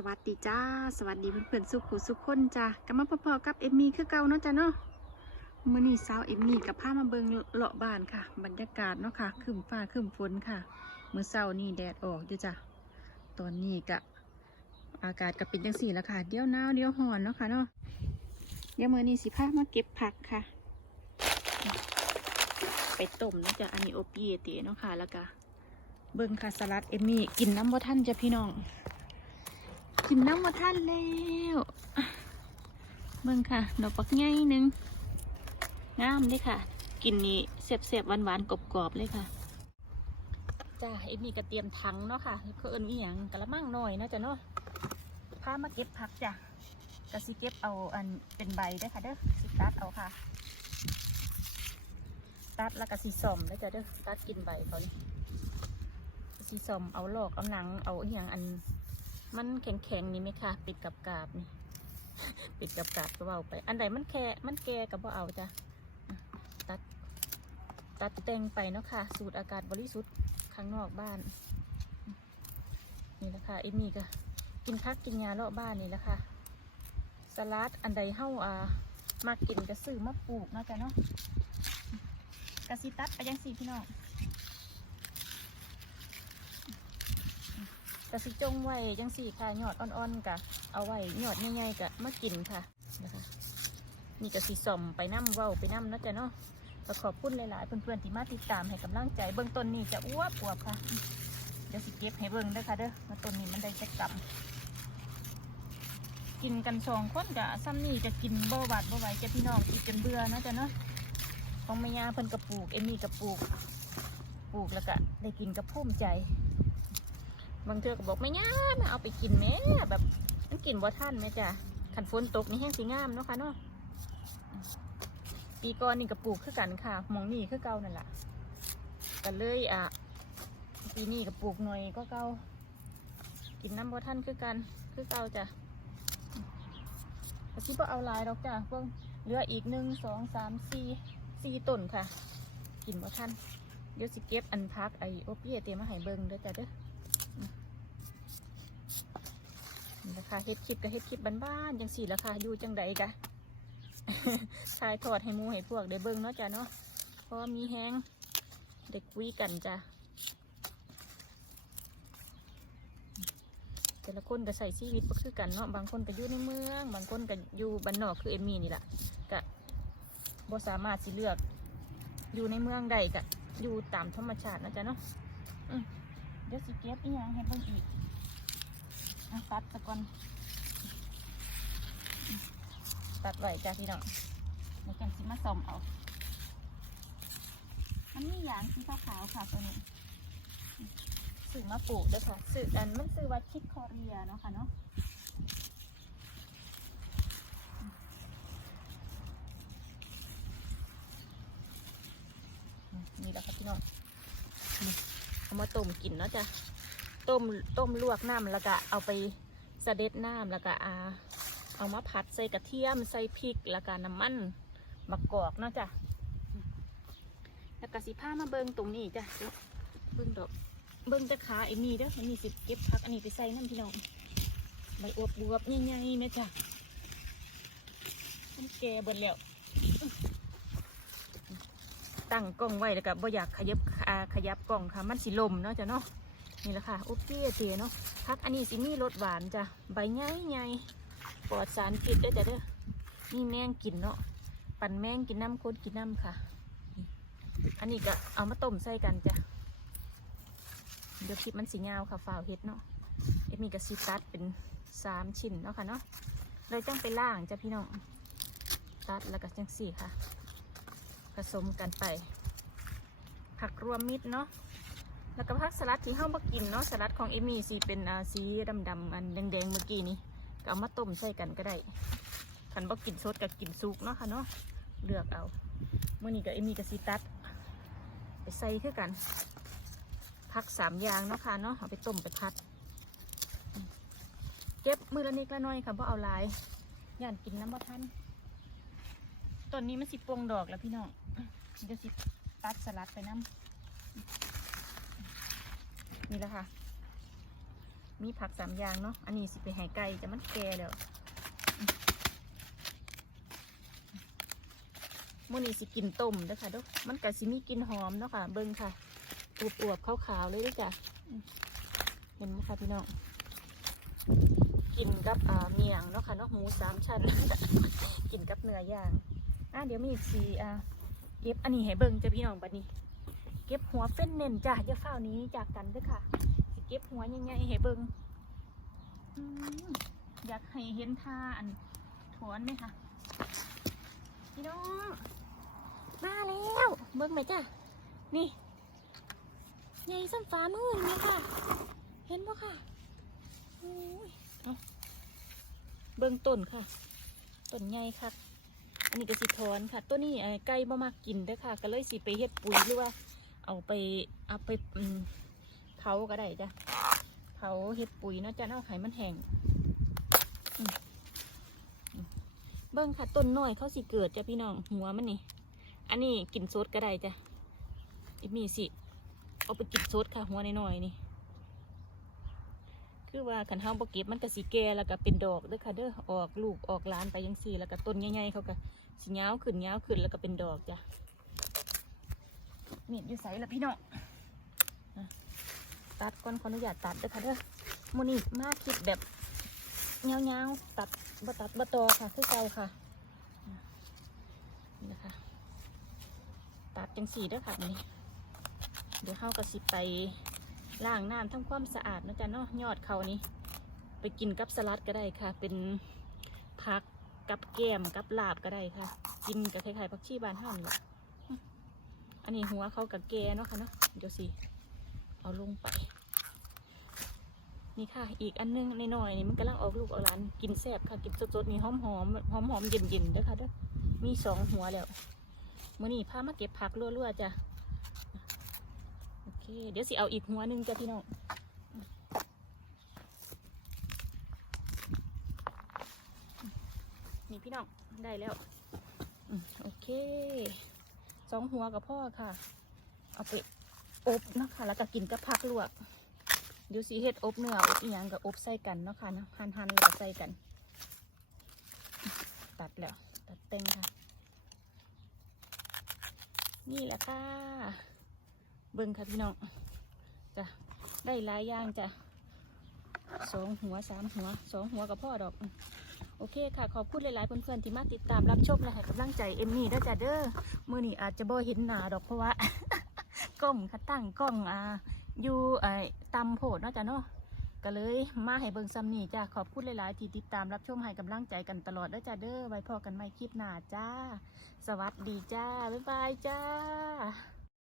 สวัสดีจ้า สวัสดีเพื่อนๆสุขุสุขคนจ้ากลับมาพอๆกับเอมมี่คือเก่าเนาะจ้าเนาะมื้อนี้สาวเอมมี่กับพามาเบิงเลาะบ้านค่ะ บรรยากาศเนาะค่ะครึ้มฟ้าครึ้มฝนค่ะมื้อเช้านี่แดดออกอยู่จ้ะตอนนี้กะอากาศก็เป็นจังสี่แล้วค่ะเดี๋ยวหนาวเดี๋ยวร้อนเนาะค่ะเนาะเดี๋ยวมื้อนี้สิพามาเก็บผักค่ะ ไปต้มเนาะจ้ะอันนี้อบเยเตเนาะค่ะแล้วก็เบิงค่ะสลัดเอมมี่กินน้ำบ่ท่านจ้ะพี่น้อง กินน้ำมาท่านแล้วเบิ่งค่ะ ดอกปักใหญ่หนึ่งงามเลยค่ะ กินนี่เสียบๆหวานๆกรอบๆเลยค่ะจ้าเอ็มมีกระเตรียมถังเนาะค่ะเพื่อเอิญวิหยังกระมังหน่อยนะจ้ะเนาะพามาเก็บผักจ้ะกระสิเก็บเอาอันเป็นใบเด้ค่ะเด้อสิตัดเอาค่ะ ตัดแล้วก็สิสอมเด้จ้ะเด้อตัดกินใบเขานี่สิสอมเอาหลอกเอาหนังเอาอหย่างอัน มันแข็งๆนี่ไหมคะปิดกับกาบนี่ปิดกับกาบก็เอาไป อันใดมันแค่มันแก่กับว่าเอาจ้ะตัด ตัดแต่งไปเนาะค่ะ สูดอากาศบริสุทธิ์ข้างนอกบ้าน นี่แหละค่ะเอมมี่ก็กินพักกินยาเลาะบ้านนี่แหละค่ะสลัดอันใดเฮาอ่ามากินก็ซื้อมาปลูกเนาะจ้ะเนาะกระสิตัดไปยังสี่พี่น้อง กะสิจงไว้จังสี่ค่ะหยอดอ่อนๆกะเอาไว้หยอดใหญ่ๆกะมากินค่ะนะคะนี่กะสิส่อมไปน้ำเว้าไปน้ำนาะจ๊ะเนาะก็ขอบคุณหลายๆเพื่อนๆที่มาติดตามให้กำลังใจเบื้องต้นนี่จะอ้วบอวบค่ะเดี๋ยวสิเก็บให้เบิ่งด้อค่ะเด้อมาต้นนี้มันได้จะกำกินกันสองคนกะซ้ำนี่จะกินบ่หวัดบ่ไหวจะพี่น้องอีกจนเบื่อนาะจ๊ะเนาะของแม่ยาเพิ่นกระปลูกเอมมี่กระปลูกปลูกแล้วก็ได้กินกระพุ่มใจ บางเทือก็บอกไม่งามเอาไปกินแม่แบบมันกินบ่ท่านแม่จ้ะขันฝนตกนี่แห้งสีงามเนาะค่ะเนาะปีก่อนนี่ก็ปลูกคือกันค่ะหมองนี่คือเก่านั่นแหละก็เลยอะปีนี้ก็ปลูกหน่อยก็เก่ากินน้ำบ่ท่านคือกันคือเก่าจ้ะแต่ที่พอเอาลายดอกจ้ะเพิ่งเหลืออีกหนึ่งสองสามสี่สี่ต้นค่ะ กินบ่ท่านเดี๋ยวสิเก็บอันพักไอโอเปียเตรียมมาให้เบิ่งเด้อจ้ะเด้อ นะคะเฮ็ดคลิปกับเฮ็ดคลิปบ้านๆจังสี่ละค่ะอยู่จังใดกะถ่ายทอดให้มูให้พวกได้เบิ่งเนาะจ้ะเนาะเพราะมีแห้งเด็กคุยกันจ้ะแต่ละคนก็ใส่ชีวิตบ่คือกันเนาะบางคนก็อยู่ในเมือง บางคนก็อยู่บ้านนอกคือเอมี่นี่แหละก็บ่สามารถสิเลือก อยู่ในเมืองใดก็อยู่ตามธรรมชาตินะจ้ะเนาะเดี๋ยวสิเก็บอีหยังให้เบิ่งอีก ตัดตะกอนตัดไว้จ้าพี่น้องในกันสิมาส่อมเอามันมีอย่างสีขาวๆค่ะตัวนี้สื่อมาปลูกด้วยค่ะสื่ออันมันซื้อว่าคิดคอเรียเนาะค่ะเนาะนี่แหละค่ะพี่น้องเอามาต้มกินเนาะจ้ะ ต้มต้มลวกน้ำแล้วก็เอาไปเสด็จน้ำแล้วก็อาเอามาผัดใส่กระเทียมใส่พริกแล้วก็น้ำมันมะกอกเนาะจ้ะแล้วก็สิผ้ามาเบิงตรงนี้จ้ะเบิงดอกเบิงจะขาไอ้มีเด้อมันมีสิเก็บผักอันนี้ไปใส่น้ำพี่น้องใบอวบบวบๆใหญ่ๆนะจ้ะมันแก่เบนแล้วตั้งกล้องไว้แล้วก็บ่อยากขยับขยับกล้องค่ะ มันสิลมเนาะจ้ะเนาะ นี่แหละค่ะโอเคเตเนาะพักอันนี้สิมีรสหวานจ้ะใบใหญ่ใหญ่ปลอดสารพิษได้จ้ะเด้อมีแมงกินเนาะปั่นแมงกินน้ำโคตรกินน้ำค่ะ อันนี้ก็เอามาต้มใส่กันจ้ะเดี๋ยวคลิปมันสีเงาค่ะฝ่าวเฮ็ดเนาะเอ็มมีกระซิตัดเป็นสามชิ้นเนาะค่ะเนาะเราจ้งไปล่างจ้ะพี่น้องตัดแล้วก็จังสี่ค่ะ ผสมกันไป ผักรวมมิตรเนาะ แล้วก็ผักสลัดที่เฮามากินเนาะสลัดของเอมี่สีเป็นอ่าสีดำๆอันแดงๆเมื่อกี้นี้ก็เอามาต้มใส่กันก็ได้คันบ่กินสดกับกินซุกเนาะค่ะเนาะเลือกเอาเมื่อนี้กับเอมี่กับซีตัดไปใส่คือกันผักสามอย่างเนาะค่ะเนาะเอาไปต้มไปพัด เก็บมือละนิดละน้อยค่ะเพราะเอาลายย่านกินน้ำบ่ทันต้นนี้มันสิปวงดอกแล้วพี่น้องเดี๋ยวสิตัดสลัดไปน้ำ นี่แหละค่ะ มีผักสามอย่างเนาะ อันนี้สิไปให้ไก่จะมันแก่แล้วมื้อนี้สิกินต้มเด้อค่ะด้อมันก็สิมีกลิ่นหอมเนาะค่ะ เบิ่งค่ะอวบๆขาวๆเลยด้อจ้ะเห็นไหมคะพี่น้อง กินกับเมียงเนาะค่ะเนาะหมูสามชั้น กินกับเนื้อย่าง อะเดี๋ยวมีสีอ่าเก็บอันนี้ให้เบิ่งจ้ะพี่น้องบัดนี้ เก็บหัวเฟ้นเน่นจ้ะอย่าเฝ้านี้จากกันด้อค่ะสิเก็บหัวยังไงให้เบิงอยากให้เห็นท่าอันถอนไหมคะพี่น้องมาแล้วเบิ่งไหมจ้ะนี่ใหญ่ส้นฟ้ามือเห็นไหมค่ะ เห็นบ่ค่ะโอ้ยเบิ่งต้นค่ะต้นใหญ่ค่ะอันนี้ก็สิถอนค่ะ ตัวนี้ไอ้ไก่บ่มากกินเด้อค่ะ ก็เลยสิไปเฮ็ดปุ๋ยหรือว่า เอาไปเอาไปเผาก็ได้จ้ะเผาเฮ็ดปุ๋ยเนาะจ้ะเนาะไขมันแห้งเบิ่งค่ะต้นน้อยเขาสิเกิดจ้ะพี่น้องหัวมันนี่ อันนี้กินสดก็ได้จ้ะอีมีสิ เอาไปกินสดค่ะ หัวน้อยๆนี่ คือว่าขันเฮาบ่เก็บมันก็สิแก่แล้วก็เป็นดอกเด้อค่ะเด้อออกลูกออกหลานไปยังสี่ แล้วก็ต้นใหญ่ๆเขาก็สิยาขึ้นยาขึ้นแล้วก็เป็นดอกจ้ะ มีดอยู่ใส่ละพี่น้องตัดก่อนขออนุญาตตัดเด้อค่ะเด้อมื้อนี้มาคิดแบบยาวๆตัดบ่ตัดบ่ตอค่ะคือเก่าค่ะนี่นะคะตัดจังสีเด้อค่ะนี่เดี๋ยวเฮาก็สิไปล้างน้ำทำความสะอาดนะจ๊ะเนาะยอดเขานี่ไปกินกับสลัดก็ได้ค่ะ เป็นผักกับแกมกับลาบก็ได้ค่ะ กินกับคล้ายๆผักชีบานห่านแหละ อันนี้หัวเขากับแกเนาะค่ะเนาะเดี๋ยวสิ เอาลงไป นี่ค่ะ อีกอันนึงในหน่อยนี่มันกำลังออกลูกออกหลานกินแซ่บค่ะ กินสดๆนี่หอมหอมหอมหอมเย็นๆเด้อค่ะเด้อมีสองหัวแล้วมื่อนี้พามาเก็บผักรั่วๆจ้ะโอเค เดี๋ยวสิเอาอีกหัวหนึ่งจ้ะพี่น้องนี่พี่น้องได้แล้วโอเค สองหัวกับพ่อค่ะ เอาไปอบนะคะ แล้วก็กินกับผักลวก เดี๋ยวสีเฮ็ดอบเนื้ออบอีหยังกับอบใส่กันเนาะค่ะนะหั่นหั่นแล้วก็ใส่กัน ตัดแล้ว ตัดเต็งค่ะ นี่แหละค่ะ เบิ่งค่ะพี่น้องจ้ะได้หลายอย่างจ้ะสองหัวสามหัวสองหัวกับพ่อดอก โอเคค่ะ ขอบคุณหลายๆเพื่อนๆที่มาติดตามรับชมและให้กำลังใจเอมมี่ด้วยจ้ะเด้อมือนี้อาจจะบ่เห็นหนาดอกเพราะว่า กล้องค่ะตั้งกล้องอ่าอยู่ไอ้ตำโพดเนาะจ้ะเนาะก็เลยมาให้เบิ่งซ้ำนี่จ้ะขอบคุณหลายๆที่ติดตามรับชมให้กำลังใจกันตลอดด้อจ้ะเด้อไว้พอกันใหม่คลิปหน้าจ้า สวัสดีจ้าบ๊ายบายจ้า